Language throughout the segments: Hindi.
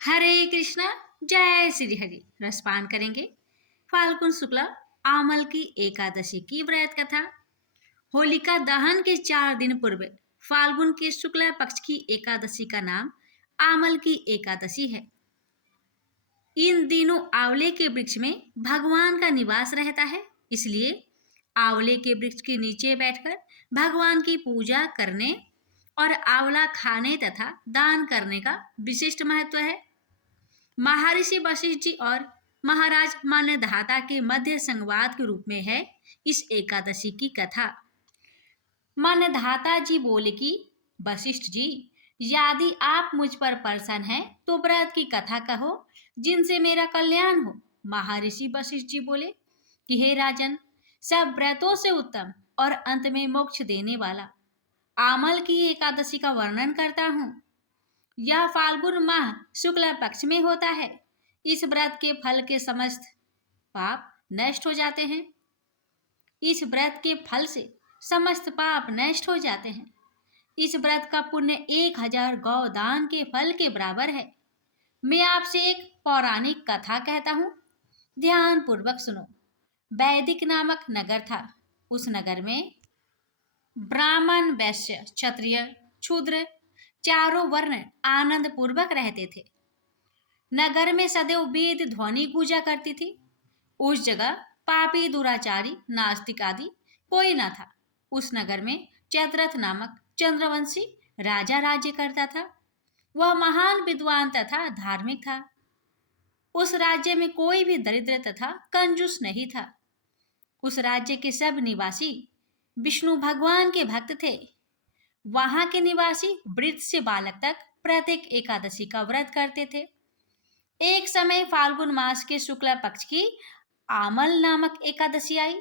हरे कृष्णा। जय श्री हरि। रसपान करेंगे फाल्गुन शुक्ला आमल की एकादशी की व्रत कथा। होलिका दहन के 4 दिन पूर्व फाल्गुन के शुक्ला पक्ष की एकादशी का नाम आमल की एकादशी है। इन दिनों आंवले के वृक्ष में भगवान का निवास रहता है, इसलिए आंवले के वृक्ष के नीचे बैठकर भगवान की पूजा करने और आंवला खाने तथा दान करने का विशिष्ट महत्व है। महर्षि वशिष्ठ जी और महाराज मान्यधाता के मध्य संवाद के रूप में है इस एकादशी की कथा। मान्यधाता जी बोले कि वशिष्ठ जी, यदि आप मुझ पर प्रसन्न हैं तो व्रत की कथा कहो जिनसे मेरा कल्याण हो। महर्षि वशिष्ठ जी बोले कि हे राजन, सब व्रतों से उत्तम और अंत में मोक्ष देने वाला आमल की एकादशी का वर्णन करता हूँ। यह फाल्गुन माह शुक्ल पक्ष में होता है। इस व्रत के फल के समस्त पाप नष्ट हो जाते हैं। इस व्रत के फल से समस्त पाप नष्ट हो जाते हैं। इस व्रत का पुण्य 1000 गौदान के फल के बराबर है। मैं आपसे एक पौराणिक कथा कहता हूँ, ध्यान पूर्वक सुनो। वैदिक नामक नगर था। उस नगर में ब्राह्मण, वैश्य, क्षत्रिय, शूद्र चारों वर्ण आनंद पूर्वक रहते थे। नगर में सदैव वेद ध्वनि गूंजा करती थी। उस जगह पापी, दुराचारी, नास्तिक आदि कोई न था। उस नगर में चैत्रथ नामक चंद्रवंशी राजा राज्य करता था। वह महान विद्वान तथा धार्मिक था। उस राज्य में कोई भी दरिद्र तथा कंजूस नहीं था। उस राज्य के सब निवासी विष्णु भगवान के भक्त थे। वहां के निवासी वृद्ध से बालक तक प्रत्येक एकादशी का व्रत करते थे। एक समय फाल्गुन मास के शुक्ला पक्ष की आमल नामक एकादशी आई।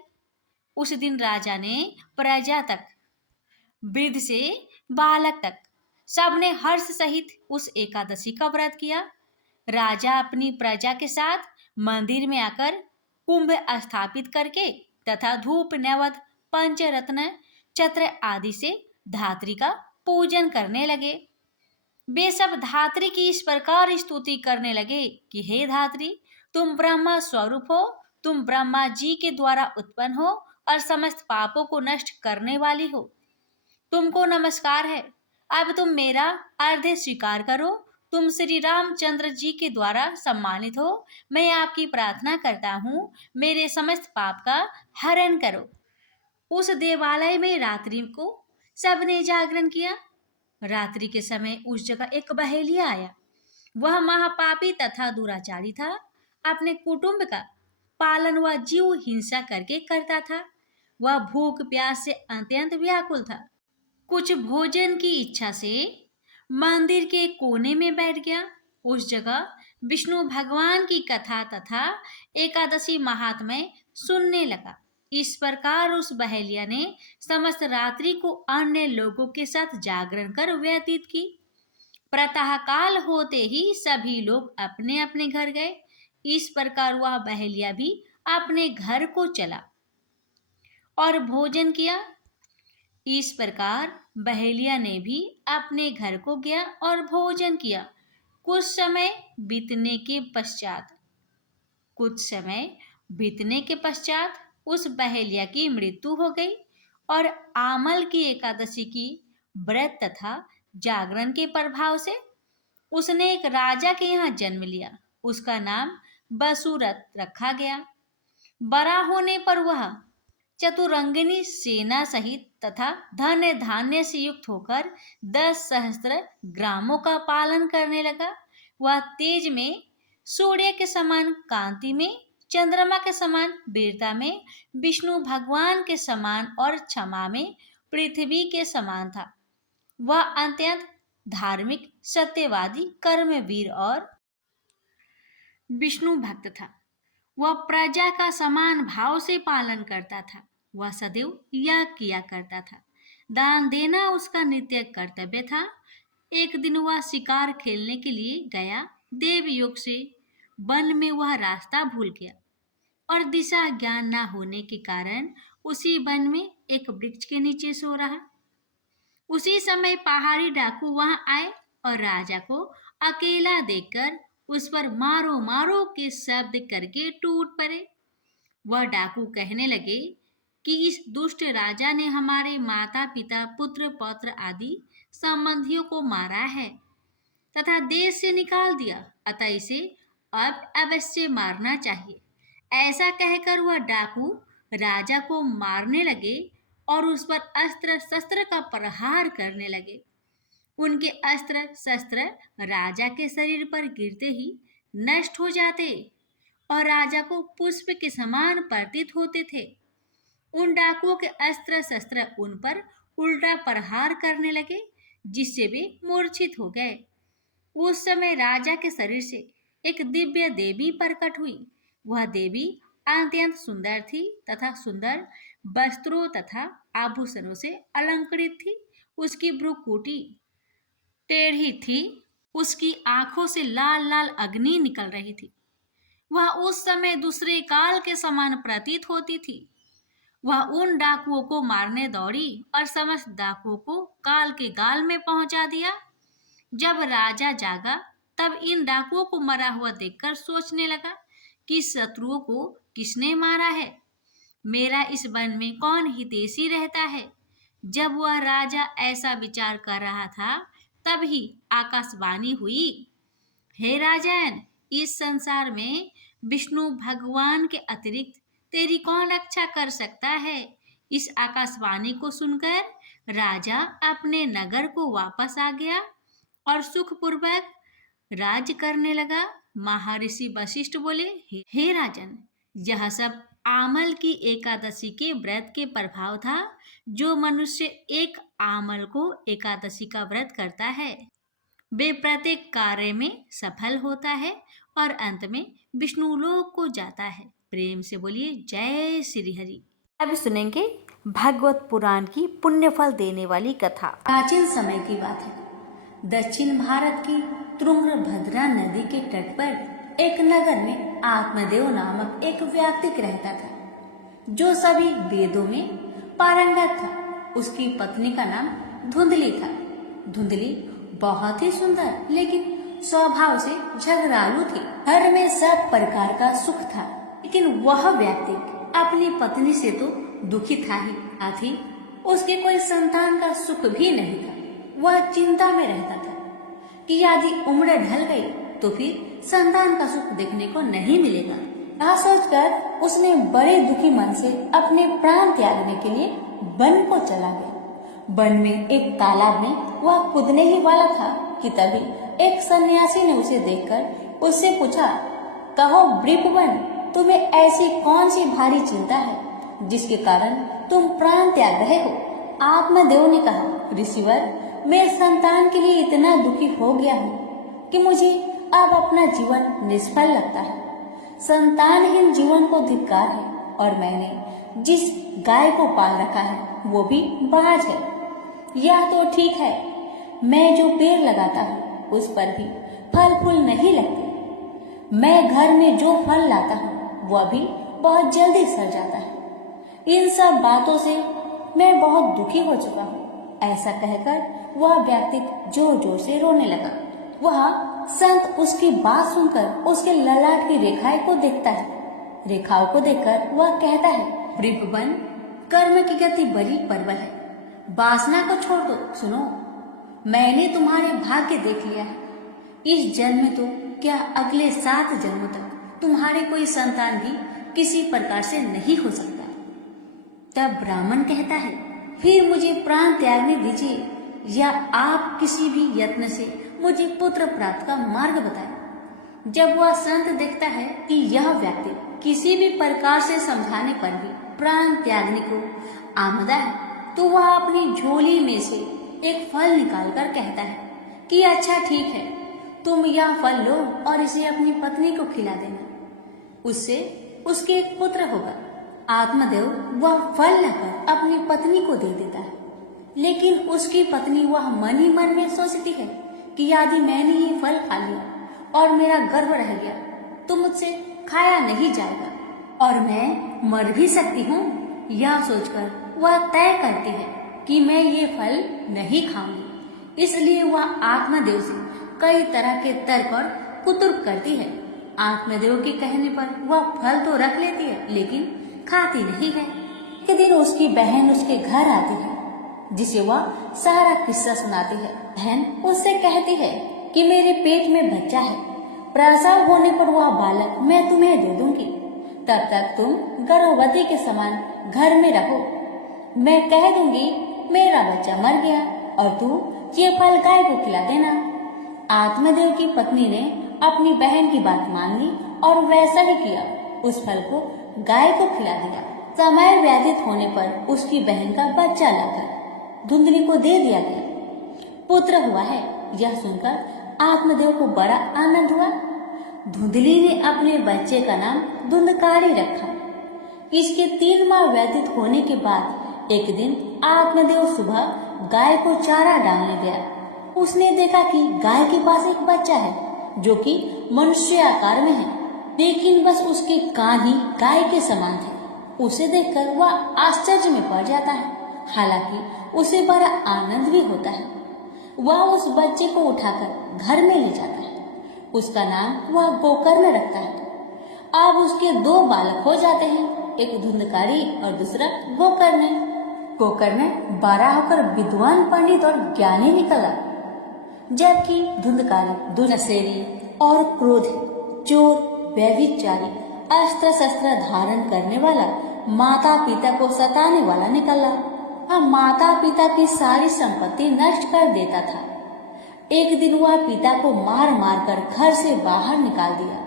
उस दिन राजा ने प्रजा तक, वृद्ध से बालक तक, सबने हर्ष सहित उस एकादशी का व्रत किया। राजा अपनी प्रजा के साथ मंदिर में आकर कुंभ स्थापित करके तथा धूप, नैवेद्य, पंचरत्न, छत्र आदि से धात्री का पूजन करने लगे। वे सब धात्री की इस प्रकार स्तुति करने लगे कि हे धात्री, तुम ब्रह्मा स्वरूप हो, तुम ब्रह्मा जी के द्वारा उत्पन्न हो और समस्त पापों को नष्ट करने वाली हो। तुमको नमस्कार है। अब तुम मेरा अर्घ्य स्वीकार करो। तुम श्री रामचंद्र जी के द्वारा सम्मानित हो। मैं आपकी प्रार्थना करता हूँ, मेरे समस्त पाप का हरण करो। उस देवालय में रात्रि को सबने जागरण किया। रात्रि के समय उस जगह एक बहेलिया आया। वह महापापी तथा दुराचारी था। अपने कुटुंब का पालन वह जीव हिंसा करके करता था। वह भूख प्यास से अत्यंत व्याकुल था। कुछ भोजन की इच्छा से मंदिर के कोने में बैठ गया। उस जगह विष्णु भगवान की कथा तथा एकादशी महात्म्य सुनने लगा। इस प्रकार उस बहेलिया ने समस्त रात्रि को अन्य लोगों के साथ जागरण कर व्यतीत की। प्रातः काल होते ही सभी लोग अपने अपने घर गए। इस प्रकार वह बहेलिया भी अपने घर को चला और भोजन किया। इस प्रकार बहेलिया ने भी अपने घर को गया और भोजन किया। कुछ समय बीतने के पश्चात उस बहेलिया की मृत्यु हो गई और आमल की एकादशी की व्रत तथा जागरण के प्रभाव से उसने एक राजा के यहाँ जन्म लिया। उसका नाम बसुरथ रखा गया। बड़ा होने पर वह चतुरंगिनी सेना सहित तथा धन धान्य से युक्त होकर 10 सहस्त्र ग्रामों का पालन करने लगा। वह तेज में, सूर्य के समान कांति में, चंद्रमा के समान वीरता में, विष्णु भगवान के समान और क्षमा में पृथ्वी के समान था। वह अत्यंत धार्मिक, सत्यवादी, कर्मवीर और विष्णु भक्त था। वह प्रजा का समान भाव से पालन करता था। वह सदैव यह किया करता था। दान देना उसका नित्य कर्तव्य था। एक दिन वह शिकार खेलने के लिए गया। देवयोग से वन में वह रास्ता भूल गया और दिशा ज्ञान न होने के कारण उसी वन में एक वृक्ष के नीचे सो रहा। उसी समय पहाड़ी डाकू वहां आए और राजा को अकेला देखकर उस पर मारो मारो के शब्द करके टूट पड़े। वह डाकू कहने लगे कि इस दुष्ट राजा ने हमारे माता पिता पुत्र पौत्र आदि संबंधियों को मारा है तथा देश से निकाल दिया, अतः इसे अब अवश्य मारना चाहिए। ऐसा कहकर वह डाकू राजा को मारने लगे और उस पर अस्त्र शस्त्र का प्रहार करने लगे। उनके अस्त्र शस्त्र राजा के शरीर पर गिरते ही नष्ट हो जाते और राजा को पुष्प के समान प्रतीत होते थे। उन डाकुओं के अस्त्र शस्त्र उन पर उल्टा प्रहार करने लगे, जिससे वे मूर्छित हो गए। उस समय राजा के शरीर से एक दिव्य देवी प्रकट हुई। वह देवी अत्यंत सुंदर थी तथा सुंदर वस्त्रों तथा आभूषणों से अलंकृत थी। उसकी भ्रुकुटी टेढ़ी थी, उसकी आंखों से लाल लाल अग्नि निकल रही थी। वह उस समय दूसरे काल के समान प्रतीत होती थी। वह उन डाकुओं को मारने दौड़ी और समस्त डाकुओं को काल के गाल में पहुंचा दिया। जब राजा जागा तब इन डाकुओं को मरा हुआ देखकर सोचने लगा कि शत्रुओं को किसने मारा है, मेरा इस वन में कौन हितैषी रहता है। जब वह राजा ऐसा विचार कर रहा था तब ही आकाशवाणी हुई, हे राजन, इस संसार में विष्णु भगवान के अतिरिक्त तेरी कौन रक्षा कर सकता है। इस आकाशवाणी को सुनकर राजा अपने नगर को वापस आ गया और सुखपूर्वक राज्य करने लगा। महर्षि वशिष्ठ बोले, हे राजन, यह सब आमल की एकादशी के व्रत के प्रभाव था। जो मनुष्य एक आमल को एकादशी का व्रत करता है वे प्रत्येक कार्य में सफल होता है और अंत में विष्णु लोक को जाता है। प्रेम से बोलिए जय श्री हरि। अब सुनेंगे भागवत पुराण की पुण्य फल देने वाली कथा। प्राचीन समय की बात है। दक्षिण भारत की तुंगभद्रा नदी के तट पर एक नगर में आत्मदेव नामक एक व्यक्ति रहता था, जो सभी वेदों में पारंगत था। उसकी पत्नी का नाम धुंधली था। धुंधली बहुत ही सुंदर लेकिन स्वभाव से झगड़ालू थी। घर में सब प्रकार का सुख था, लेकिन वह व्यक्ति अपनी पत्नी से तो दुखी था ही, आखिर उसके कोई संतान का सुख भी नहीं था। वह चिंता में रहता था कि यदि उम्र ढल गई तो फिर संतान का सुख देखने को नहीं मिलेगा। यह सोचकर उसने बड़े दुखी मन से अपने प्राण त्यागने के लिए वन को चला गया। वन में एक तालाब में वह कूदने ही वाला था कि तभी एक सन्यासी ने उसे देखकर उससे पूछा, कहो वृपवन, तुम्हें ऐसी कौन सी भारी चिंता है जिसके कारण तुम प्राण त्याग रहे हो। आत्मदेव ने कहा, ऋषिवर, मैं संतान के लिए इतना दुखी हो गया हूँ कि मुझे अब अपना जीवन निष्फल लगता है। संतानहीन जीवन को धिक्कार है और मैंने जिस गाय को पाल रखा है वो भी बाज है। यह तो ठीक है, मैं जो पेड़ लगाता हूँ उस पर भी फल फूल नहीं लगते। मैं घर में जो फल लाता हूँ वह भी बहुत जल्दी सड़ जाता है। इन सब बातों से मैं बहुत दुखी हो चुका हूँ। ऐसा कहकर वह व्यक्ति जोर जोर से रोने लगा। वह संत उसकी बात सुनकर उसके ललाट की रेखाएं को देखता है। रेखाओं को देखकर वह कहता है, वृपवन, कर्म की गति बड़ी प्रबल है, वासना को छोड़ दो। सुनो, मैंने तुम्हारे भाग्य देख लिया है। इस जन्म में तो क्या अगले 7 जन्मों तक तुम्हारे कोई संतान भी किसी प्रकार से नहीं हो सकता। तब ब्राह्मण कहता है, फिर मुझे प्राण त्यागने दीजिए या आप किसी भी यत्न से मुझे पुत्र प्राप्त का मार्ग बताएं। जब वह संत देखता है कि यह व्यक्ति किसी भी प्रकार से समझाने पर भी प्राण त्यागने को आमदा है, तो वह अपनी झोली में से एक फल निकालकर कहता है कि अच्छा ठीक है, तुम यह फल लो और इसे अपनी पत्नी को खिला देना, उससे उसके एक पुत्र होगा। आत्मदेव वह फल लाकर अपनी पत्नी को दे देता है, लेकिन उसकी पत्नी वह मन ही मन में सोचती है कि यदि मैंने ये फल खा लिया और मेरा गर्भ रह गया तो मुझसे खाया नहीं जाएगा और मैं मर भी सकती हूँ। यह सोचकर वह तय करती है कि मैं ये फल नहीं खाऊंगी। इसलिए वह आत्मदेव से कई तरह के तर्क और कुतुर्क करती है। आत्मदेव के कहने पर वह फल तो रख लेती है लेकिन खाती नहीं है। एक दिन उसकी बहन उसके घर आती है, जिसे वह सारा किस्सा सुनाती है। बहन उससे कहती है कि मेरे पेट में बच्चा है, प्रसव होने पर वह बालक मैं तुम्हें दे दूंगी, तब तक तुम गर्भवती के समान घर में रहो। मैं कह दूंगी मेरा बच्चा मर गया और तू ये फल गाय को खिला देना। आत्मदेव की पत्नी ने अपनी बहन की बात मान ली और वैसा ही किया। उस फल को गाय को खिला दिया। समय व्यतीत होने पर उसकी बहन का बच्चा लाकर धुंधली को दे दिया गया। पुत्र हुआ है, यह सुनकर आत्मदेव को बड़ा आनंद हुआ। धुंधली ने अपने बच्चे का नाम धुंधकारी रखा। इसके 3 माह व्यतीत होने के बाद एक दिन आत्मदेव सुबह गाय को चारा डालने गया। उसने देखा कि गाय के पास एक बच्चा है जो कि मनुष्य आकार में है, लेकिन बस उसके कान ही गाय के समान थे। उसे देखकर वह आश्चर्य में पड़ जाता है, हालांकि उसे बड़ा आनंद भी होता है। वह उस बच्चे को उठाकर घर में ले जाता है। उसका नाम वह गोकर्ण रखता है। अब उसके 2 बालक हो जाते हैं, एक धुंधकारी और दूसरा गोकर्ण। गोकर्ण बड़ा होकर विद्वान, पंडित और ज्ञानी निकला, जबकि धुंधकारी दुर्नसेरी और क्रोधी, चोर, व्यभिचारी, अस्त्र शस्त्र धारण करने वाला, माता पिता को सताने वाला निकला। वह माता पिता की सारी संपत्ति नष्ट कर देता था। एक दिन वह पिता को मार मार कर घर से बाहर निकाल दिया।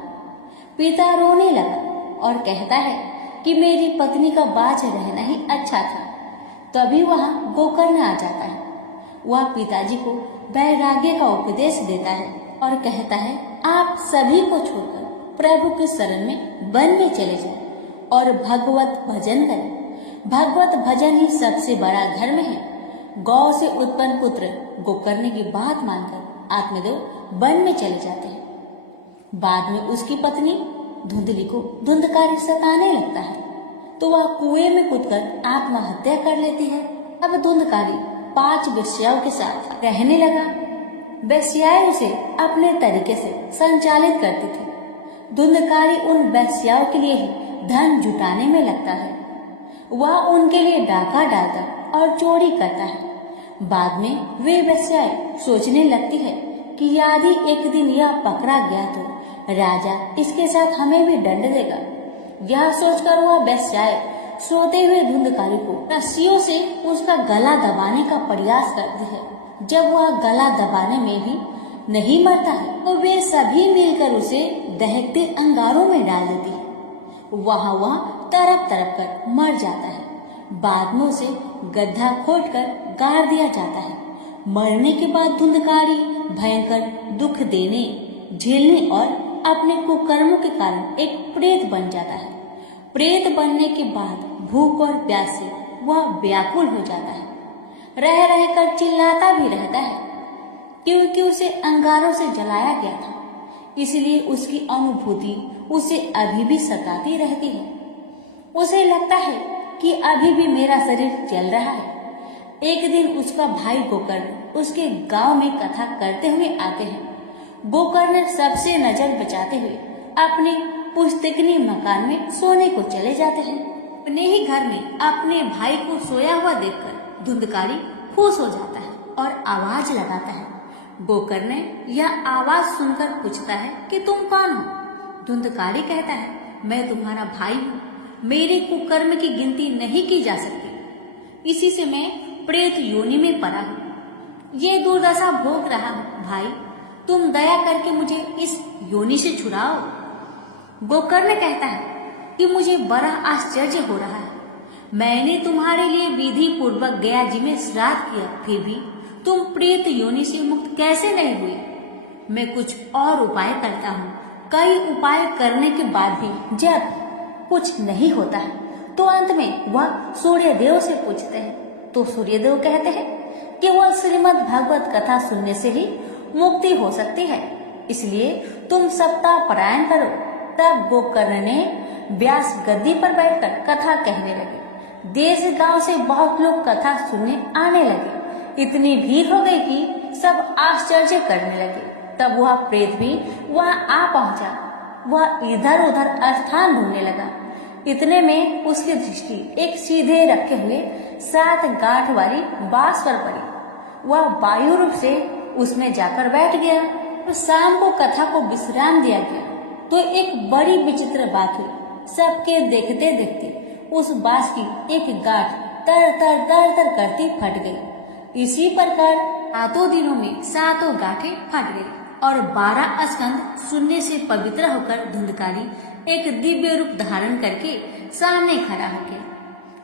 पिता रोने लगा और कहता है कि मेरी पत्नी का बाज रहना ही अच्छा था। तभी वहाँ गोकर्ण आ जाता है। वह पिताजी को वैराग्य का उपदेश देता है और कहता है आप सभी को छोड़कर प्रभु के शरण में वन में चले जाएं और भगवत भजन करें। भगवत भजन ही सबसे बड़ा धर्म है। गौ से उत्पन्न पुत्र गोकर्ण की बात मानकर आत्मदेव वन में चले जाते हैं। बाद में उसकी पत्नी धुंधली को धुंधकारी सताने लगता है, तो वह कुएं में कूदकर आत्महत्या कर लेती है। अब धुंधकारी 5 वेश्याओं के साथ रहने लगा। वेश्याएं उसे अपने तरीके से संचालित करती थी। धुंधकारी उन वेश्याओं के लिए ही धन जुटाने में लगता है। वह उनके लिए डाका डालता और चोरी करता है। बाद में वे वेश्याएं सोचने लगती है कि यदि एक दिन यह पकड़ा गया तो राजा इसके साथ हमें भी दंड देगा। यह सोचकर वह वेश्याएं सोते हुए धुंधकारी को रस्सियों से उसका गला दबाने का प्रयास करती है। जब वह गला दबाने में भी नहीं मरता है तो वे सभी मिलकर उसे दहकते अंगारों में डाल देती है। वह तड़प तड़प कर मर जाता है। बाद में उसे गड्ढा खोदकर गाड़ दिया जाता है। मरने के बाद धुंधकारी भयंकर दुख देने, झेलने और अपने कुकर्मों के कारण एक प्रेत बन जाता है। प्रेत बनने के बाद भूख और प्यास से वह व्याकुल हो जाता है। रह रहकर चिल्लाता भी रहता है, क्योंकि उसे अंगारों से जलाया गया था। इसलिए उसकी अनुभूति उसे अभी भी सताती रहती है। उसे लगता है कि अभी भी मेरा शरीर जल रहा है। एक दिन उसका भाई गोकर्ण उसके गांव में कथा करते हुए आते हैं। गोकर्ण सबसे नजर बचाते हुए अपने पुस्तकनी मकान में सोने को चले जाते हैं। अपने ही घर में अपने भाई को सोया हुआ देखकर धुंधकारी खुश हो जाता है और आवाज लगाता है। गोकर्ण यह आवाज सुनकर पूछता है कि तुम कौन हो? धुंधकारी कहता है, मैं तुम्हारा भाई हूँ। मेरे कुकर्म की गिनती नहीं की जा सकती। इसी से मैं प्रेत योनि में पड़ा हूँ। ये दुर्दशा भोग रहा हूँ। भाई, तुम दया करके मुझे इस योनि से छुड़ाओ। गोकर्ण कहता है कि मुझे बड़ा आश्चर्य हो रहा है। मैंने तुम्हारे लिए विधि पूर्वक गया जी में श्राद्ध किया, फिर भी तुम प्रेत योनि से मुक्त कैसे नहीं हुए? मैं कुछ और उपाय करता हूँ। कई उपाय करने के बाद भी जब कुछ नहीं होता है तो अंत में वह सूर्यदेव से पूछते हैं। तो सूर्यदेव कहते हैं कि वह श्रीमद् भागवत कथा सुनने से ही मुक्ति हो सकती है, इसलिए तुम सप्ताह पारायण करो। तब गोकर्ण ने व्यास गद्दी पर बैठकर कथा कहने लगे। देश गांव से बहुत लोग कथा सुनने आने लगे। इतनी भीड़ हो गई कि सब आश्चर्य करने लगे। तब वह प्रेत भी वहां आ पहुंचा। वह इधर उधर स्थान ढूंढने लगा। इतने में उसकी दृष्टि एक सीधे रखे हुए 7 गांठ वाली बांस पर पड़ी। वह वायु रूप से उसमें जाकर बैठ गया। तो शाम को कथा को विश्राम दिया गया तो एक बड़ी विचित्र बात हुई। सबके देखते देखते उस बांस की एक गांठ तर तर तर तर करती फट गई। इसी प्रकार 7 दिनों में 7 गांठें फट गई और 12 स्कंद शून्य से पवित्र होकर धुंधकारी एक दिव्य रूप धारण करके सामने खड़ा हो गया।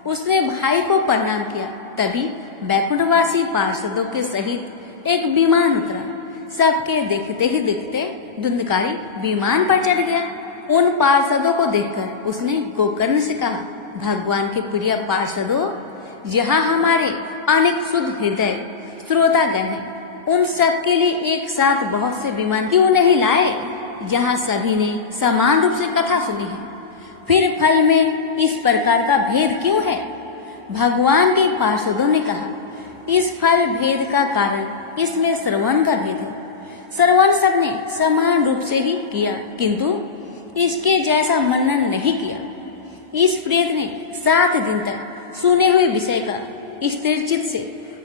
उसने भाई को प्रणाम किया। तभी बैकुंठवासी पार्षदों के सहित एक विमान उतरा। सबके देखते ही देखते धुंधकारी विमान पर चढ़ गया। उन पार्षदों को देखकर उसने गोकर्ण से कहा, भगवान के प्रिय पार्षदों, यहाँ हमारे अनेक शुद्ध हृदय श्रोतागण हैं। उन सब के लिए एक साथ बहुत से विमान क्यों नहीं लाए? यहाँ सभी ने समान रूप से कथा सुनी है, फिर फल में इस प्रकार का भेद क्यों है? भगवान के पार्षदों ने कहा, इस फल भेद का कारण इसमें श्रवण का भेद है। श्रवण सबने समान रूप से ही किया, किंतु इसके जैसा मनन नहीं किया। इस प्रेत ने 7 दिन तक सुने हुए विषय का स्थिर चित्त से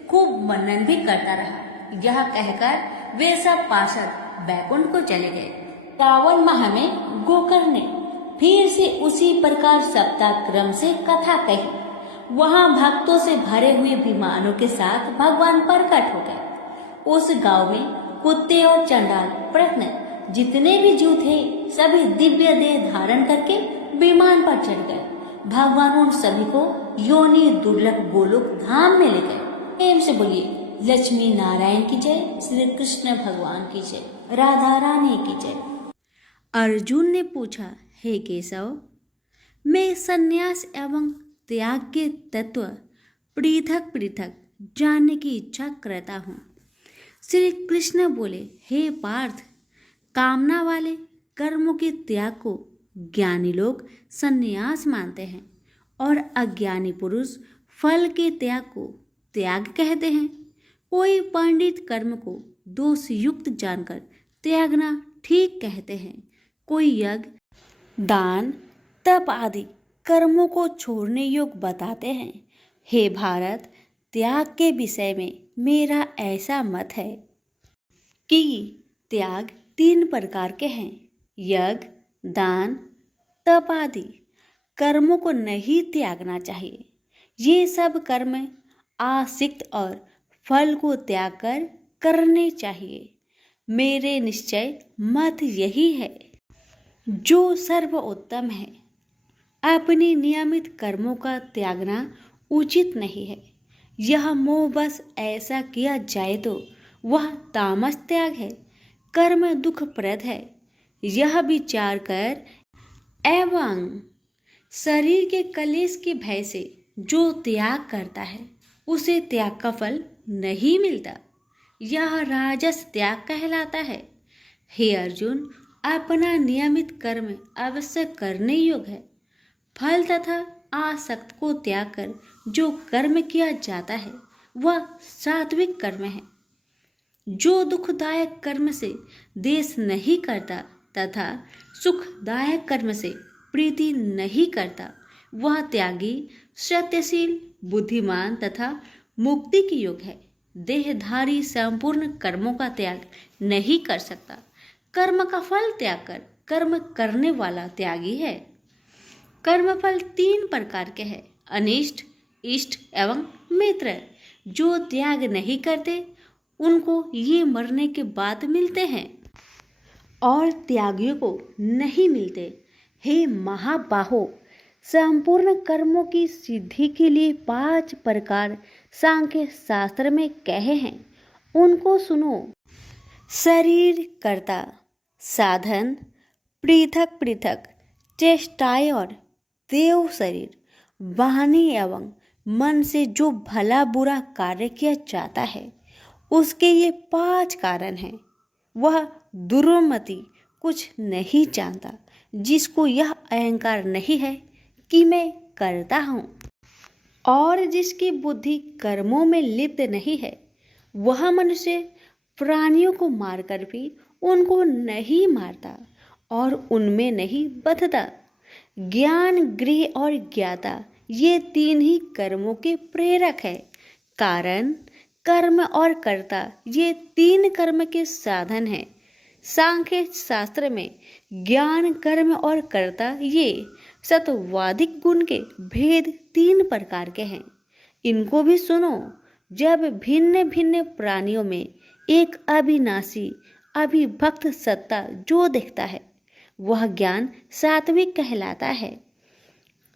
खूब मनन भी करता रहा। यह कहकर वे सब पार्षद बैकुंठ को चले गए। 52 माह में गोकर्ण ने फिर से उसी प्रकार सप्ताह क्रम से कथा कही। वहां भक्तों से भरे हुए विमानों के साथ भगवान प्रकट हो गए। उस गांव में कुत्ते और चंडाल प्रश्न जितने भी जीव थे सभी दिव्य देह धारण करके विमान पर चढ़ गए। भगवान उन सभी को योनि दुर्लभ गोलोक धाम में ले गए। प्रेम से बोलिए लक्ष्मी नारायण की जय, श्री कृष्ण भगवान की जय, राधा रानी की जय। अर्जुन ने पूछा, हे केशव, मैं संन्यास एवं त्याग के तत्व पृथक पृथक जानने की इच्छा करता हूँ। श्री कृष्ण बोले, हे पार्थ, कामना वाले कर्मों के त्याग को ज्ञानी लोग संन्यास मानते हैं और अज्ञानी पुरुष फल के त्याग को त्याग कहते हैं। कोई पंडित कर्म को दोष युक्त जानकर त्यागना ठीक कहते हैं। कोई यज्ञ, दान, तप आदि कर्मों को छोड़ने योग्य बताते हैं। हे भारत, त्याग के विषय में मेरा ऐसा मत है कि त्याग 3 प्रकार के हैं। यज्ञ, दान, तप आदि कर्मों को नहीं त्यागना चाहिए। ये सब कर्म आसक्त और फल को त्याग कर करने चाहिए। मेरे निश्चय मत यही है जो सर्वोत्तम है। अपने नियमित कर्मों का त्यागना उचित नहीं है। यह मोह बस ऐसा किया जाए तो वह तामस त्याग है, कर्म दुखप्रद है। यह विचार कर एवं शरीर के कलेश के भय से जो त्याग करता है उसे त्याग का फल नहीं मिलता। यह राजस त्याग कहलाता है। हे अर्जुन, अपना नियमित कर्म अवश्य करने योग्य है। फल तथा आसक्त को त्याग कर जो कर्म किया जाता है वह सात्विक कर्म है। जो दुखदायक कर्म से देश नहीं करता तथा सुखदायक कर्म से प्रीति नहीं करता वह त्यागी, सत्यशील, बुद्धिमान तथा मुक्ति की योग्य है। देहधारी संपूर्ण कर्मों का त्याग नहीं कर सकता। कर्म का फल त्याग कर कर्म करने वाला त्यागी है। कर्मफल 3 प्रकार के हैं, अनिष्ट, इष्ट एवं मित्र। जो त्याग नहीं करते उनको ये मरने के बाद मिलते हैं और त्यागियों को नहीं मिलते। हे महाबाहो, संपूर्ण कर्मों की सिद्धि के लिए 5 प्रकार सांख्य शास्त्र में कहे हैं, उनको सुनो। शरीर कर्ता, साधन, पृथक पृथक चेष्टाएं और देव शरीर, वाणी एवं मन से जो भला बुरा कार्य किया जाता है उसके ये 5 कारण हैं। वह दुर्मति कुछ नहीं जानता जिसको यह अहंकार नहीं है कि मैं करता हूँ, और जिसकी बुद्धि कर्मों में लिप्त नहीं है। वह मनुष्य प्राणियों को मारकर भी उनको नहीं मारता और उनमें नहीं बंधता। ज्ञान, गृह और ज्ञाता ये तीन ही कर्मों के प्रेरक है। कारण, कर्म और कर्ता ये तीन कर्म के साधन हैं। सांख्य शास्त्र में ज्ञान, कर्म और कर्ता ये सत्वादिक गुण के भेद तीन प्रकार के हैं। इनको भी सुनो। जब भिन्न भिन्न प्राणियों में एक अविनाशी अविभक्त सत्ता जो दिखता है वह ज्ञान सात्विक कहलाता है।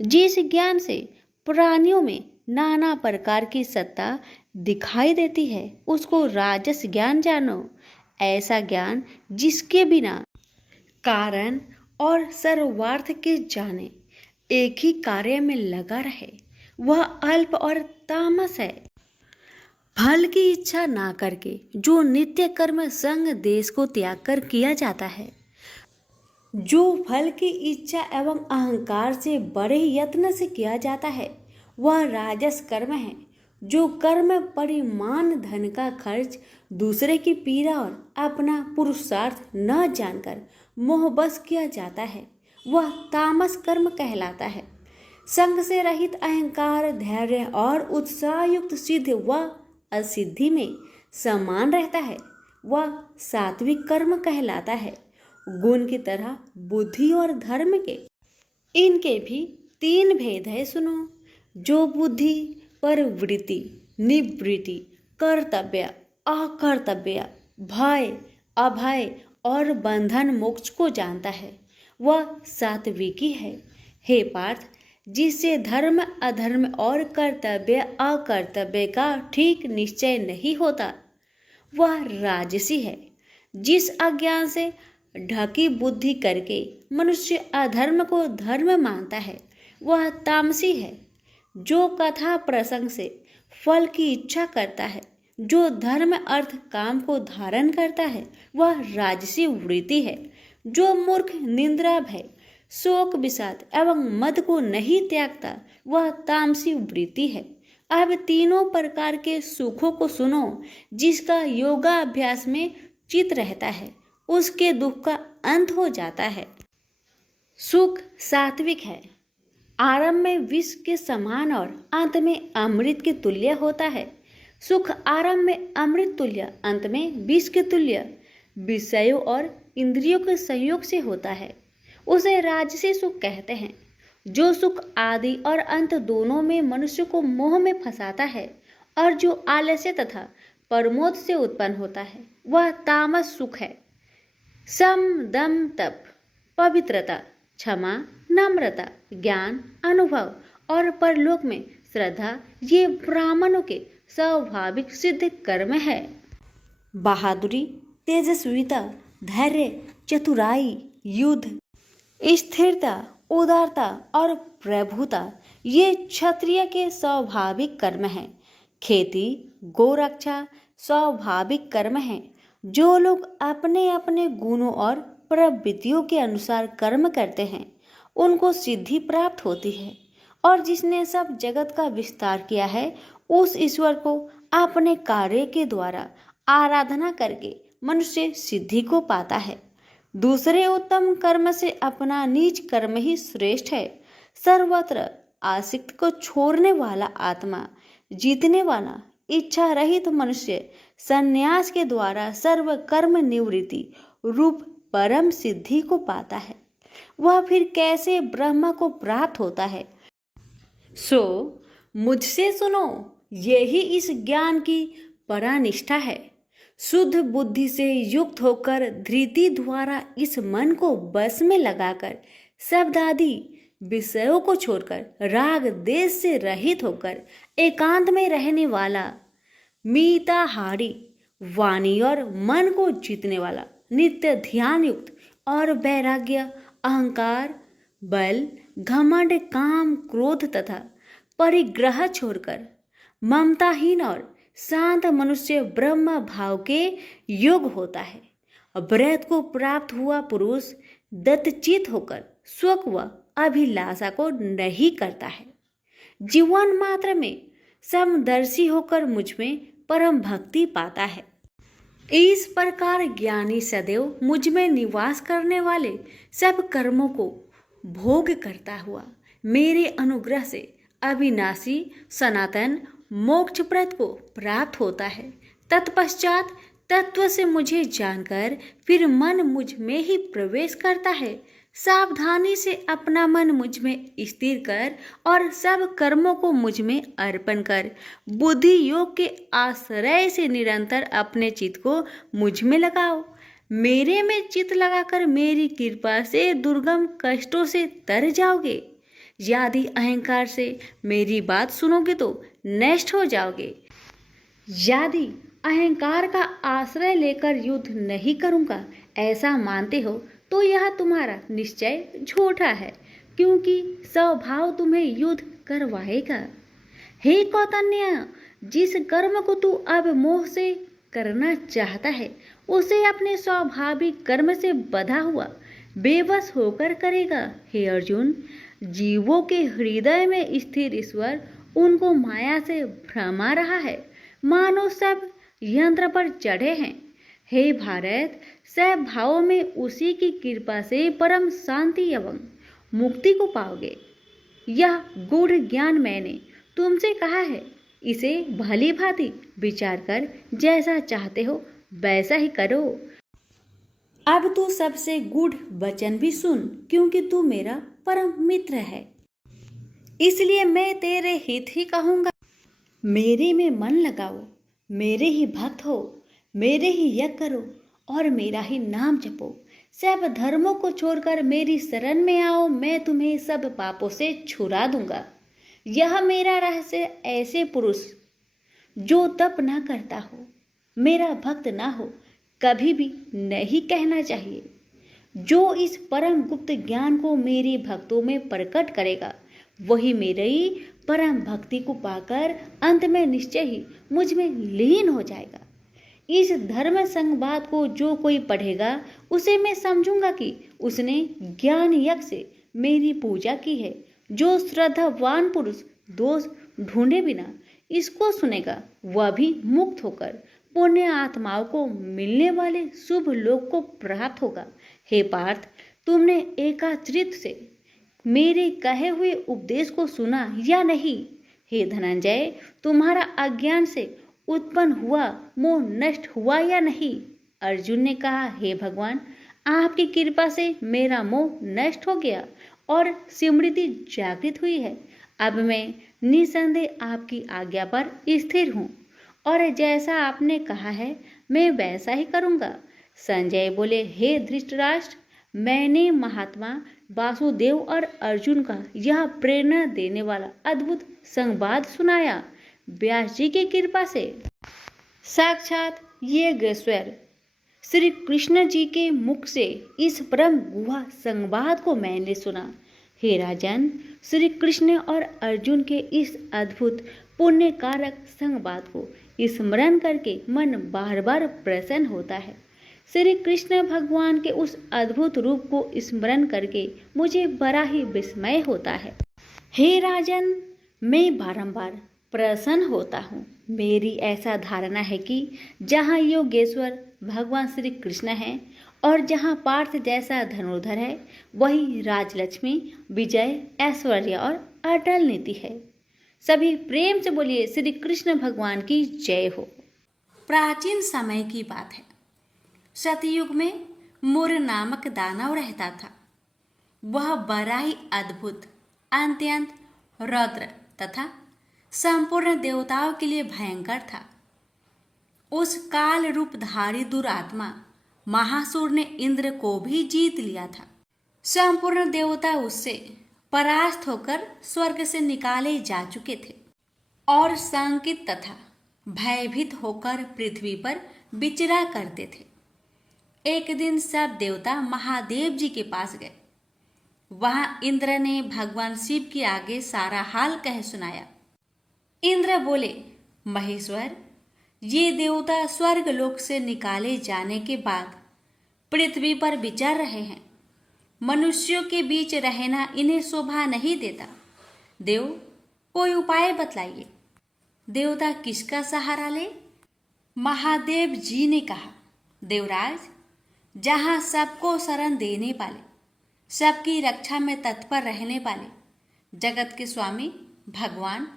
जिस ज्ञान से प्राणियों में नाना प्रकार की सत्ता दिखाई देती है उसको राजस ज्ञान जानो। ऐसा ज्ञान जिसके बिना कारण और सर्वार्थ के जाने एक ही कार्य में लगा रहे वह अल्प और तामस है। फल की इच्छा ना करके जो नित्य कर्म संग देश को त्याग कर किया जाता है, जो फल की इच्छा एवं अहंकार से बड़े यत्न से किया जाता है वह राजस कर्म है। जो कर्म परिमाण धन का खर्च दूसरे की पीड़ा और अपना पुरुषार्थ न जानकर मोहबस किया जाता है वह तामस कर्म कहलाता है। संग से रहित अहंकार, धैर्य और उत्साह युक्त सिद्ध व असिद्धि में समान रहता है वह सात्विक कर्म कहलाता है। गुण की तरह बुद्धि और धर्म के इनके भी तीन भेद है सुनो। जो बुद्धि प्रवृत्ति, निवृत्ति, कर्तव्य, अकर्तव्य, भय, अभय और बंधन मोक्ष को जानता है वह सात्विकी है। हे पार्थ, जिससे धर्म अधर्म और कर्तव्य अकर्तव्य का ठीक निश्चय नहीं होता वह राजसी है। जिस अज्ञान से ढकी बुद्धि करके मनुष्य अधर्म को धर्म मानता है वह तामसी है। जो कथा प्रसंग से फल की इच्छा करता है, जो धर्म अर्थ काम को धारण करता है वह राजसी वृत्ति है। जो मूर्ख, निंद्रा, भय, शोक, विषाद एवं मद को नहीं त्यागता वह तामसी वृत्ति है। अब तीनों प्रकार के सुखों को सुनो। जिसका योगाभ्यास में चित रहता है उसके दुख का अंत हो जाता है। सुख सात्विक है। आरंभ में विष के समान और अंत में अमृत के तुल्य होता है। सुख आरंभ में अमृत तुल्य, अंत में विष के तुल्य विषयों और इंद्रियों के संयोग से होता है। उसे राजसी सुख कहते हैं। जो सुख आदि और अंत दोनों में मनुष्य को मोह में फंसाता है और जो आलस्य तथा प्रमोद से उत्पन्न होता है वह तामस सुख है। सम, दम, तप, पवित्रता, क्षमा, नम्रता, ज्ञान, अनुभव और परलोक में श्रद्धा ये ब्राह्मणों के स्वाभाविक सिद्ध कर्म है। बहादुरी, तेजस्विता, धैर्य, चतुराई, युद्ध, स्थिरता, उदारता और प्रभुता ये क्षत्रिय के स्वाभाविक कर्म हैं। खेती, गोरक्षा स्वाभाविक कर्म है। जो लोग अपने अपने गुणों और प्रवृत्तियों के अनुसार कर्म करते हैं उनको सिद्धि प्राप्त होती है। और जिसने सब जगत का विस्तार किया है उस ईश्वर को अपने कार्य के द्वारा आराधना करके मनुष्य सिद्धि को पाता है। दूसरे उत्तम कर्म से अपना नीच कर्म ही श्रेष्ठ है। सर्वत्र आसक्त को छोड़ने वाला आत्मा, जीतने वाला इच्छा रहित मनुष्य संन्यास के द्वारा सर्व कर्म निवृत्ति रूप परम सिद्धि को पाता है। वह फिर कैसे ब्रह्म को प्राप्त होता है? सो मुझसे सुनो, यही इस ज्ञान की परानिष्ठा है। शुद्ध बुद्धि से युक्त होकर धृति द्वारा इस मन को बस में लगाकर शब्द आदि विषयों को छोड़कर राग देश से रहित होकर एकांत में रहने वाला, मिताहारी, वाणी और मन को जीतने वाला, नित्य ध्यान युक्त और वैराग्य, अहंकार, बल, घमंड, काम, क्रोध तथा परिग्रह छोड़कर ममताहीन और शांत मनुष्य ब्रह्म भाव के योग होता है। ब्रह्म को प्राप्त हुआ पुरुष दत्तचित होकर स्वक व अभिलाषा को नहीं करता है। जीवन मात्र में समदर्शी होकर मुझ में परम भक्ति पाता है। इस प्रकार ज्ञानी सदैव मुझ में निवास करने वाले सब कर्मों को भोग करता हुआ मेरे अनुग्रह से अविनाशी सनातन मोक्षप्रद को प्राप्त होता है। तत्पश्चात तत्व से मुझे जानकर फिर मन मुझ में ही प्रवेश करता है। सावधानी से अपना मन मुझ में स्थिर कर और सब कर्मों को मुझ में अर्पण कर बुद्धि योग के आश्रय से निरंतर अपने चित्त को मुझ में लगाओ। मेरे में चित्त लगाकर मेरी कृपा से दुर्गम कष्टों से तर जाओगे। यदि अहंकार से मेरी बात सुनोगे तो नष्ट हो जाओगे। यदि अहंकार का आश्रय लेकर युद्ध नहीं करूंगा ऐसा मानते हो तो यह तुम्हारा निश्चय झूठा है, क्योंकि स्वभाव तुम्हें युद्ध करवाएगा। हे कौतन्य, जिस कर्म को तू अब मोह से करना चाहता है उसे अपने स्वाभाविक कर्म से बधा हुआ बेबस होकर करेगा। हे अर्जुन, जीवों के हृदय में स्थिर ईश्वर उनको माया से भ्रमा रहा है, मानो सब यंत्र पर चढ़े हैं। हे भारत, सब भावों में उसी की कृपा से परम शांति एवं मुक्ति को पाओगे। यह गूढ़ ज्ञान मैंने तुमसे कहा है, इसे भली भांति विचार कर जैसा चाहते हो वैसा ही करो। अब तू सबसे गूढ़ वचन भी सुन, क्योंकि तू मेरा परम मित्र है, इसलिए मैं तेरे हित ही कहूँगा। मेरे में मन लगाओ, मेरे ही भक्त हो, मेरे ही यज्ञ करो और मेरा ही नाम जपो। सब धर्मों को छोड़कर मेरी शरण में आओ, मैं तुम्हें सब पापों से छुड़ा दूंगा। यह मेरा रहस्य ऐसे पुरुष जो तप न करता हो, मेरा भक्त ना हो, कभी भी नहीं कहना चाहिए। जो इस परम गुप्त ज्ञान को मेरे भक्तों में प्रकट करेगा वही मेरी परम भक्ति को पाकर अंत में निश्चय ही मुझ में लीन हो जाएगा। इस धर्म संवाद को जो कोई पढ़ेगा उसे मैं समझूंगा कि उसने ज्ञान यज्ञ से मेरी पूजा की है। जो श्रद्धावान पुरुष दोष ढूंढे बिना इसको सुनेगा वह भी मुक्त होकर पुण्य आत्माओं को मिलने वाले शुभ लोक को प्राप्त होगा। हे पार्थ, तुमने एकाचित्त से मेरे कहे हुए उपदेश को सुना या नहीं? हे धनंजय, तुम्हारा अज्ञान से उत्पन्न हुआ मोह नष्ट हुआ या नहीं? अर्जुन ने कहा, हे भगवान, आपकी कृपा से मेरा मोह नष्ट हो गया और स्मृति जागृत हुई है। अब मैं निसंदेह आपकी आज्ञा पर स्थिर हूँ और जैसा आपने कहा है मैं वैसा ही करूँगा। संजय बोले, हे धृतराष्ट्र, मैंने महात्मा वासुदेव और अर्जुन का यह प्रेरणा देने वाला अद्भुत संवाद सुनाया व्यास जी की कृपा से। साक्षात योगेश्वर श्री कृष्ण जी के मुख से इस परम गुहा संवाद को मैंने सुना। हे राजन, श्री कृष्ण और अर्जुन के इस अद्भुत पुण्य कारक संवाद को स्मरण करके मन बार बार प्रसन्न होता है। श्री कृष्ण भगवान के उस अद्भुत रूप को स्मरण करके मुझे बड़ा ही विस्मय होता है। हे राजन, मैं बारंबार प्रसन्न होता हूँ। मेरी ऐसा धारणा है कि जहाँ योगेश्वर भगवान श्री कृष्ण हैं और जहाँ पार्थ जैसा धनुर्धर है वही राजलक्ष्मी, विजय, ऐश्वर्य और अटल नीति है। सभी प्रेम से बोलिए श्री कृष्ण भगवान की जय हो। प्राचीन समय की बात है। सतयुग में मुर नामक दानव रहता था। वह बड़ा ही अद्भुत, अत्यंत रौद्र तथा संपूर्ण देवताओं के लिए भयंकर था। उस काल रूपधारी दुरात्मा महासुर ने इंद्र को भी जीत लिया था। संपूर्ण देवता उससे परास्त होकर स्वर्ग से निकाले जा चुके थे और शंकित तथा भयभीत होकर पृथ्वी पर विचरा करते थे। एक दिन सब देवता महादेव जी के पास गए। वहां इंद्र ने भगवान शिव के आगे सारा हाल कह सुनाया। इंद्र बोले, महेश्वर, ये देवता स्वर्ग लोक से निकाले जाने के बाद पृथ्वी पर विचर रहे हैं। मनुष्यों के बीच रहना इन्हें शोभा नहीं देता। देव, कोई उपाय बतलाइए। देवता किसका सहारा ले? महादेव जी ने कहा, देवराज, जहाँ सबको शरण देने वाले, सबकी रक्षा में तत्पर रहने वाले जगत के स्वामी भगवान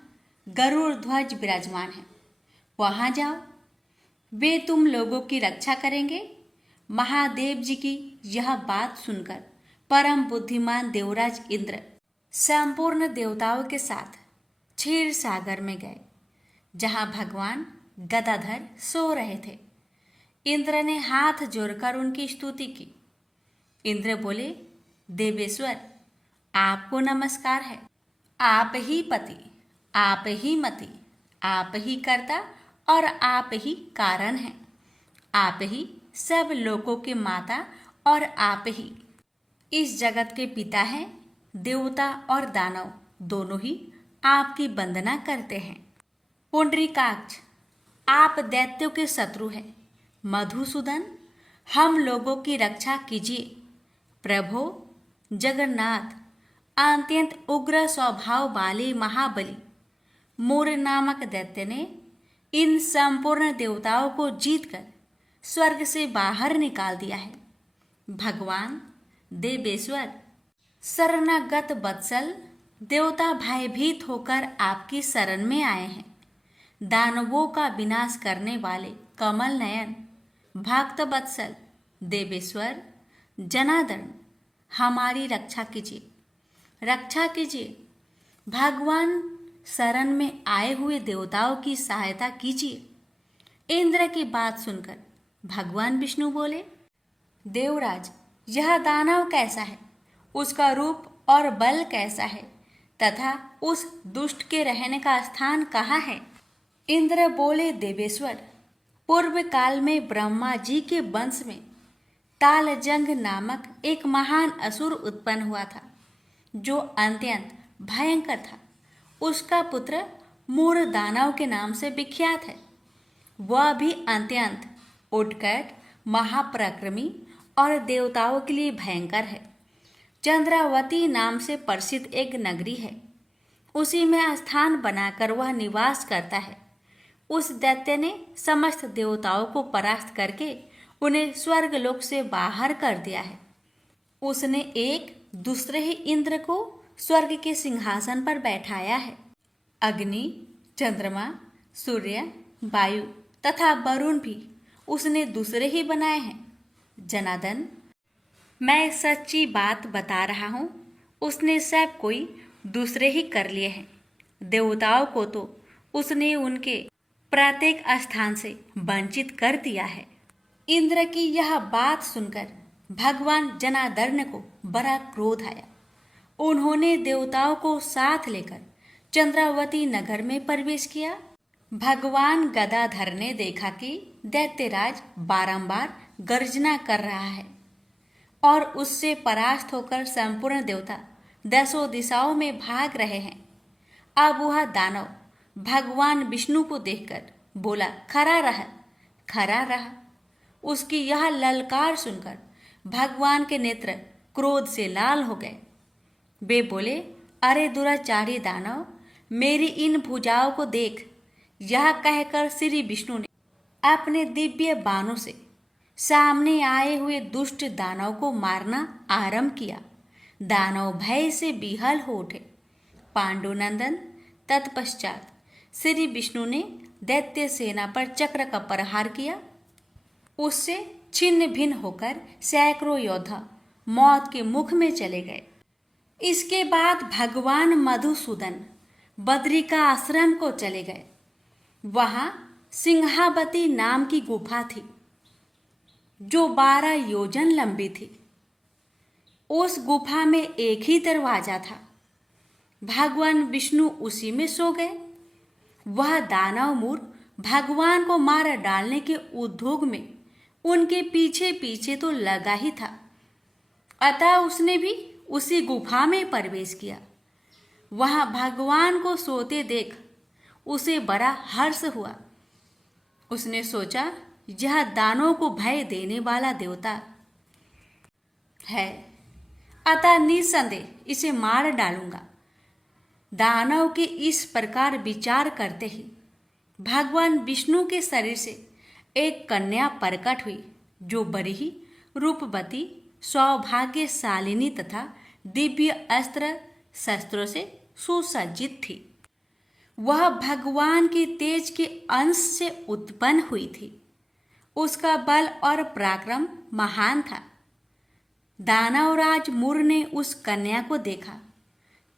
गरुड़ ध्वज विराजमान हैं, वहाँ जाओ, वे तुम लोगों की रक्षा करेंगे। महादेव जी की यह बात सुनकर परम बुद्धिमान देवराज इंद्र संपूर्ण देवताओं के साथ क्षीर सागर में गए, जहाँ भगवान गदाधर सो रहे थे। इंद्र ने हाथ जोड़कर उनकी स्तुति की। इंद्र बोले, देवेश्वर, आपको नमस्कार है। आप ही पति, आप ही मति, आप ही कर्ता और आप ही कारण हैं। आप ही सब लोगों के माता और आप ही इस जगत के पिता हैं। देवता और दानव दोनों ही आपकी वंदना करते हैं। पुंडरीकाक्ष, आप दैत्यों के शत्रु हैं। मधुसूदन, हम लोगों की रक्षा कीजिए। प्रभो जगन्नाथ, अत्यंत उग्र स्वभाव वाले महाबली मूर नामक दैत्य ने इन संपूर्ण देवताओं को जीतकर स्वर्ग से बाहर निकाल दिया है। भगवान देवेश्वर, शरणागत वत्सल देवता भयभीत होकर आपकी शरण में आए हैं। दानवों का विनाश करने वाले कमल नयन भक्त वत्सल देवेश्वर जनार्दन, हमारी रक्षा कीजिए, रक्षा कीजिए। भगवान शरण में आए हुए देवताओं की सहायता कीजिए। इंद्र की बात सुनकर भगवान विष्णु बोले, देवराज, यह दानव कैसा है, उसका रूप और बल कैसा है, तथा उस दुष्ट के रहने का स्थान कहाँ है। इंद्र बोले, देवेश्वर, पूर्व काल में ब्रह्मा जी के वंश में तालजंग नामक एक महान असुर उत्पन्न हुआ था, जो अत्यंत भयंकर था। उसका पुत्र मूर दानव के नाम से विख्यात है। वह भी अत्यंत उत्कट, महापराक्रमी और देवताओं के लिए भयंकर है। चंद्रावती नाम से प्रसिद्ध एक नगरी है, उसी में स्थान बनाकर वह निवास करता है। उस दैत्य ने समस्त देवताओं को परास्त करके उन्हें स्वर्गलोक से बाहर कर दिया है। उसने एक दूसरे ही इंद्र को स्वर्ग के सिंहासन पर बैठाया है। अग्नि, चंद्रमा, सूर्य, वायु तथा वरुण भी उसने दूसरे ही बनाए हैं। जनार्दन, मैं सच्ची बात बता रहा हूँ, उसने सब कोई दूसरे ही कर लिए हैं। देवताओं को तो उसने उनके प्रत्येक स्थान से वंचित कर दिया है। इंद्र की यह बात सुनकर भगवान जनार्दन को बड़ा क्रोध आया। उन्होंने देवताओं को साथ लेकर चंद्रावती नगर में प्रवेश किया। भगवान गदाधर ने देखा कि दैत्यराज बारंबार गर्जना कर रहा है और उससे परास्त होकर संपूर्ण देवता दसों दिशाओं में भाग रहे हैं। अब वह दानव भगवान विष्णु को देखकर बोला, खड़ा रह, खड़ा रह। उसकी यह ललकार सुनकर भगवान के नेत्र क्रोध से लाल हो गए। वे बोले, अरे दुराचारी दानव, मेरी इन भुजाओं को देख। यह कहकर श्री विष्णु ने अपने दिव्य बाणों से सामने आए हुए दुष्ट दानव को मारना आरंभ किया। दानव भय से विहल हो उठे। पांडुनंदन, तत्पश्चात श्री विष्णु ने दैत्य सेना पर चक्र का प्रहार किया। उससे छिन्न भिन्न होकर सैकड़ों योद्धा मौत के मुख में चले गए। इसके बाद भगवान मधुसूदन बद्रिका आश्रम को चले गए। वहां सिंहावती नाम की गुफा थी, जो 12 योजन लंबी थी। उस गुफा में एक ही दरवाजा था। भगवान विष्णु उसी में सो गए। वह दानव मूर भगवान को मार डालने के उद्योग में उनके पीछे पीछे तो लगा ही था। अतः उसने भी उसी गुफा में प्रवेश किया। वहां भगवान को सोते देख उसे बड़ा हर्ष हुआ। उसने सोचा, यह दानों को भय देने वाला देवता है, अतः निसंदेह इसे मार डालूंगा। दानव के इस प्रकार विचार करते ही भगवान विष्णु के शरीर से एक कन्या प्रकट हुई। जो बड़ी ही रूपवती, सौभाग्यशालिनी तथा दिव्य अस्त्र शस्त्रों से सुसज्जित थी। वह भगवान के तेज के अंश से उत्पन्न हुई थी। उसका बल और पराक्रम महान था। दानवराज मुर ने उस कन्या को देखा।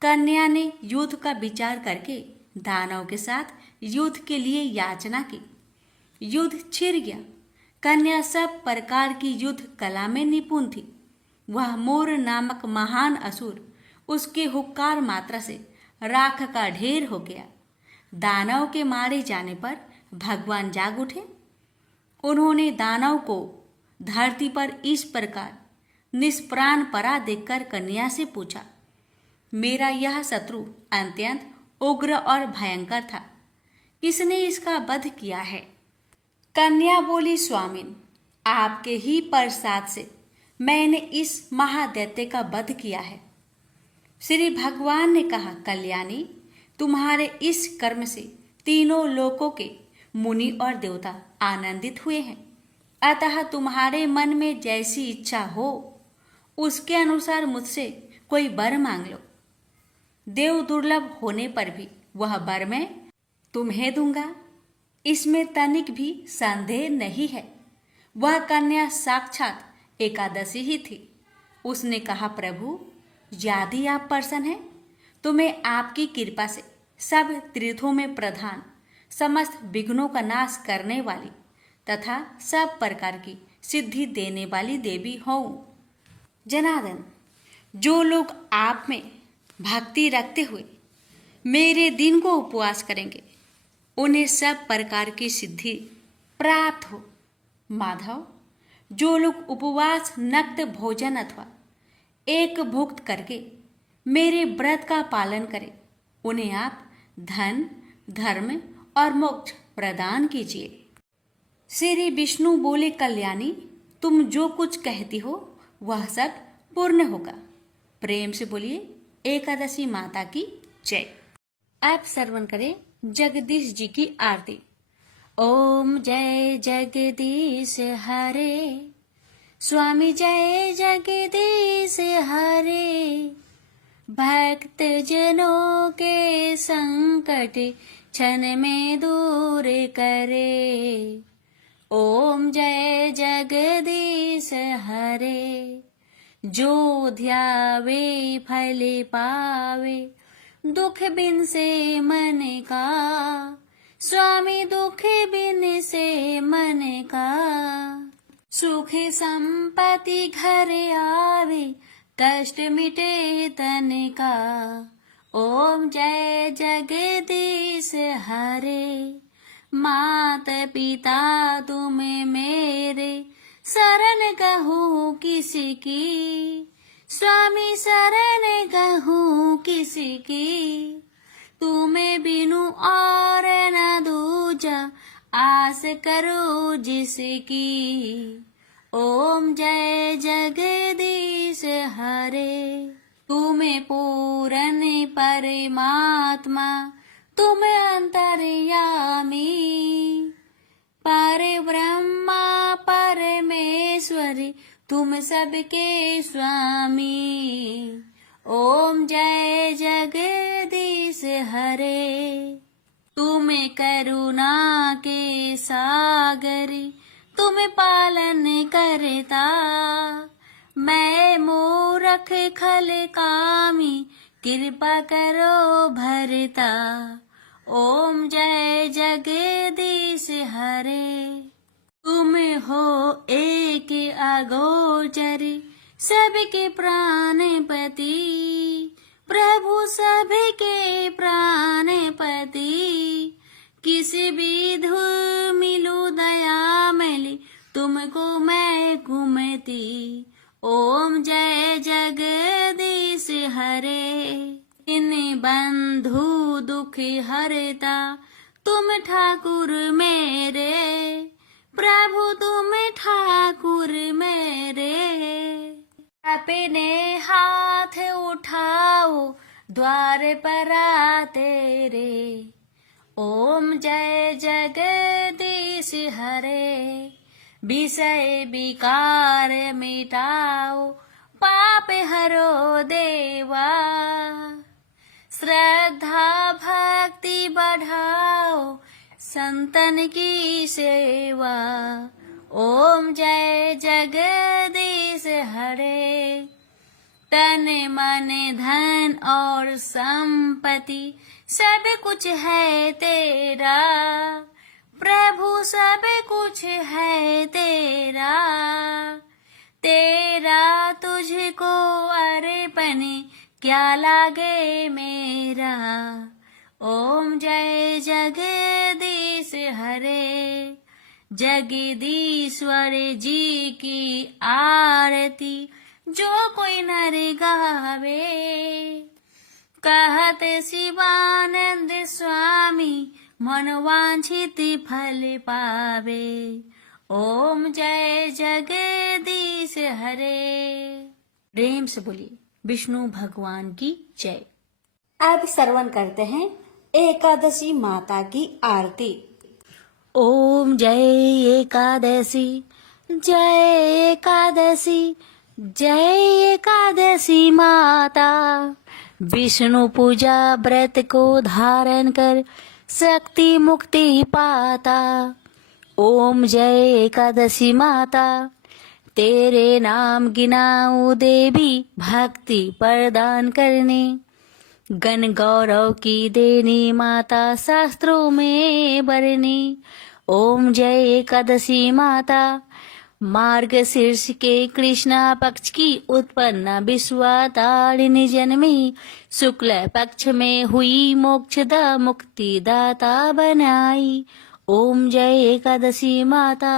कन्या ने युद्ध का विचार करके दानव के साथ युद्ध के लिए याचना की। युद्ध छिड़ गया। कन्या सब प्रकार की युद्ध कला में निपुण थी। वह मोर नामक महान असुर उसके हुक्कार मात्रा से राख का ढेर हो गया। दानव के मारे जाने पर भगवान जाग उठे। उन्होंने दानव को धरती पर इस प्रकार निष्प्राण पड़ा देखकर कन्या से पूछा, मेरा यह शत्रु अत्यंत उग्र और भयंकर था, किसने इसका वध किया है? कन्या बोली, स्वामिन, आपके ही प्रसाद से मैंने इस महादैत्य का वध किया है। श्री भगवान ने कहा, कल्याणी, तुम्हारे इस कर्म से तीनों लोकों के मुनि और देवता आनंदित हुए हैं। अतः तुम्हारे मन में जैसी इच्छा हो उसके अनुसार मुझसे कोई वर मांग लो। देव दुर्लभ होने पर भी वह वर मैं तुम्हें दूंगा, इसमें तनिक भी संदेह नहीं है। वह कन्या साक्षात एकादशी ही थी। उसने कहा, प्रभु, यदि आप प्रसन्न हैं तो मैं आपकी कृपा से सब तीर्थों में प्रधान, समस्त विघ्नों का नाश करने वाली तथा सब प्रकार की सिद्धि देने वाली देवी हूँ। जनार्दन, जो लोग आप में भक्ति रखते हुए मेरे दिन को उपवास करेंगे उन्हें सब प्रकार की सिद्धि प्राप्त हो। माधव, जो लोग उपवास, नक्त भोजन अथवा एक भुक्त करके मेरे व्रत का पालन करें उन्हें आप धन, धर्म और मोक्ष प्रदान कीजिए। श्री विष्णु बोले, कल्याणी, तुम जो कुछ कहती हो वह सब पूर्ण होगा। प्रेम से बोलिए, एकादशी माता की जय। आप श्रवण करें जगदीश जी की आरती। ओम जय जगदीश हरे, स्वामी जय जगदीश हरे। भक्त जनों के संकट क्षण में दूर करे। ओम जय जगदीश हरे। जो ध्यावे फल पावे, दुख बिन से मन का। स्वामी दुख बिन से मन का। सुख संपत्ति घर आवे, कष्ट मिटे तन का। ओम जय जगदीश हरे। मात पिता तुम मेरे, शरण कहूँ किसकी। स्वामी शरण कहूँ किसकी। तुम्हें बिनु और न दूजा, आस करो जिसकी। ओम जय जगदीश हरे। तुम्हें पूर्ण परमात्मा, तुम अंतर्यामी। पर ब्रह्मा परमेश्वरी, तुम सबके स्वामी। ओम जय जगदीश हरे। तुम करुणा के सागरी, तुम पालन करता। मैं मूरख खल कामी, कृपा करो भरता। ओम जय जगदीश हरे। तुम हो एक अगोचरी, सबके प्राणपति। प्रभु सबके प्राणपति। किस विधु मिलू दया मिली, तुमको मैं कुमति। ओम जय जगदीश हरे। इन बंधु दुख हरता, तुम ठाकुर मेरे। प्रभु तुम ठाकुर मेरे। अपने हाथ उठाओ, द्वार पर तेरे। ओम जय जगदीश हरे। विषय विकार मिटाओ, पाप हरो देवा। श्रद्धा भक्ति बढ़ाओ, संतन की सेवा। ओम जय जगदीश हरे। तन मन धन और संपत्ति सब कुछ है तेरा, प्रभु सब कुछ है तेरा। तेरा तुझको अर्पण क्या लागे मेरा। ओम जय जगदीश हरे। जगदीश्वर जी की आरती जो कोई नर गावे, कहत शिवानंद स्वामी मनवांछित फल पावे। ओम जय जगदीश हरे। प्रेम से बोलिए विष्णु भगवान की जय। अब श्रवण करते हैं एकादशी माता की आरती। ओम जय एकादशी, जय एकादशी, जय एकादशी माता। विष्णु पूजा व्रत को धारण कर शक्ति मुक्ति पाता। ओम जय एकादशी माता, तेरे नाम गिनाऊं देवी भक्ति प्रदान करने। गण गौरव की देनी माता शास्त्रों में बरनी। ओम जय एकादशी माता, मार्गशीर्ष के कृष्णा पक्ष की उत्पन्ना विश्वातारिणी जन्मी। शुक्ल पक्ष में हुई मोक्षदा मुक्ति दाता बनाई। ओम जय एकादशी माता,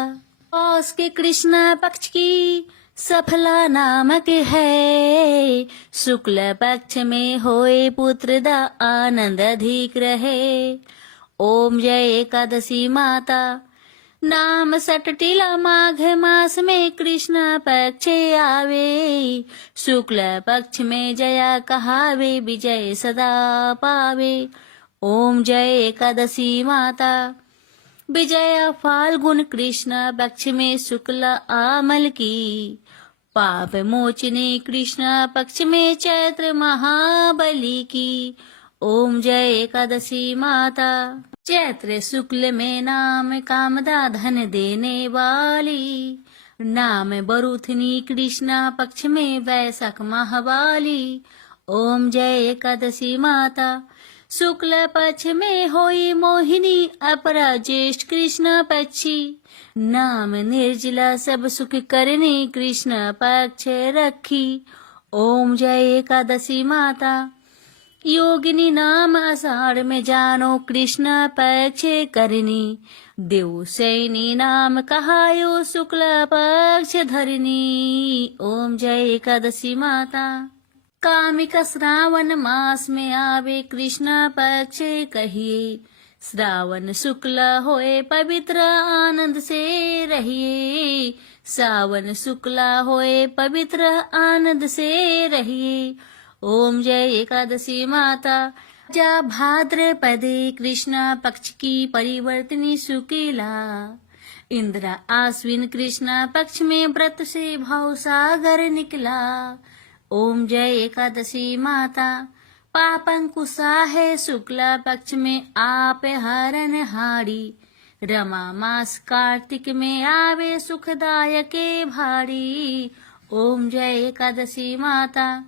पौष के कृष्णा पक्ष की सफला नामक है। शुक्ल पक्ष में होए पुत्र दा आनंद अधिक रहे। ओम जय एकादशी माता, नाम सटटिला माघ मास में कृष्ण पक्ष आवे। शुक्ल पक्ष में जया कहावे, विजय सदा पावे। ओम जय एकादशी माता, विजय फाल्गुन कृष्ण पक्ष में शुक्ल आमल की। पाप मोचने कृष्ण पक्ष में चैत्र महाबली की। ओम जय एकादशी माता, चैत्र शुक्ल में नाम कामदा धन देने वाली। नाम बरुथनी कृष्ण पक्ष में वैशाख महावाली। ओम जय एकादशी माता, शुक्ल पक्ष में होई मोहिनी अपरा ज्येष्ठ कृष्ण पक्षी। नाम निर्जला सब सुख करने कृष्ण पक्ष रखी। ओम जय एकादशी माता, योगिनी नाम आषाढ़ में जानो कृष्ण पक्ष करनी। देव सैनी नाम कहायो शुक्ल पक्ष धरनी। ओम जय एकादशी माता, कामिक श्रावण मास में आवे कृष्ण पक्ष कहिए। श्रावण शुक्ल होए पवित्र आनंद से रहिए। श्रावण शुक्ल होए पवित्र आनंद से रहिए। ओम जय एकादशी माता, जा भाद्रपदे कृष्ण पक्ष की परिवर्तनी शुक्ला। इंद्र आश्विन कृष्ण पक्ष में व्रत से भव सागर निकला। ओम जय एकादशी माता, पापंकुशा है शुक्ला पक्ष में आप हरण हारी। रमा मास कार्तिक में आवे सुखदायके भारी। ओम जय एकादशी माता,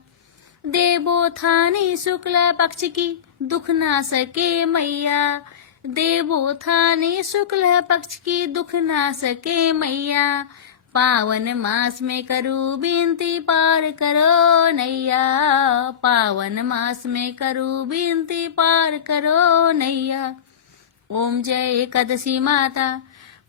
देवोत्थानी शुक्ला पक्ष की दुख ना सके मैया। देवोत्थानी शुक्ल पक्ष की दुख ना सके मैया। पावन मास में करूं विनती पार करो नैया। पावन मास में करूं विनती पार करो नैया। ओम जय एकादशी माता,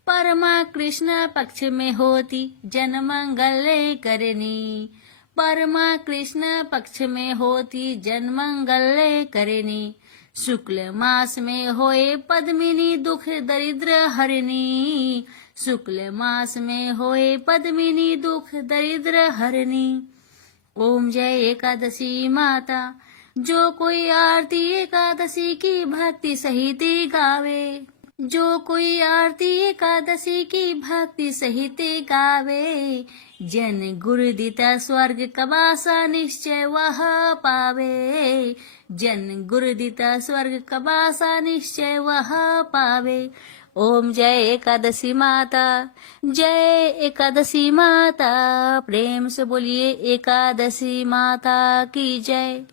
परमा कृष्ण पक्ष में होती जन मंगल करनी। परमा कृष्ण पक्ष में होती जन मंगल करनी। शुक्ल मास में होए पद्मिनी दुख दरिद्र हरनी। शुक्ल मास में होए पद्मिनी दुख दरिद्र हरनी। ओम जय एकादशी माता, जो कोई आरती एकादशी की भक्ति सहित गावे। जो कोई आरती एकादशी की भक्ति सहित गावे, जन गुरुदिता स्वर्ग कबासा निश्चय वह पावे। जन गुरुदिता स्वर्ग कबासा निश्चय वह पावे। ओम जय एकादशी माता, जय एकादशी माता। प्रेम से बोलिए एकादशी माता की जय।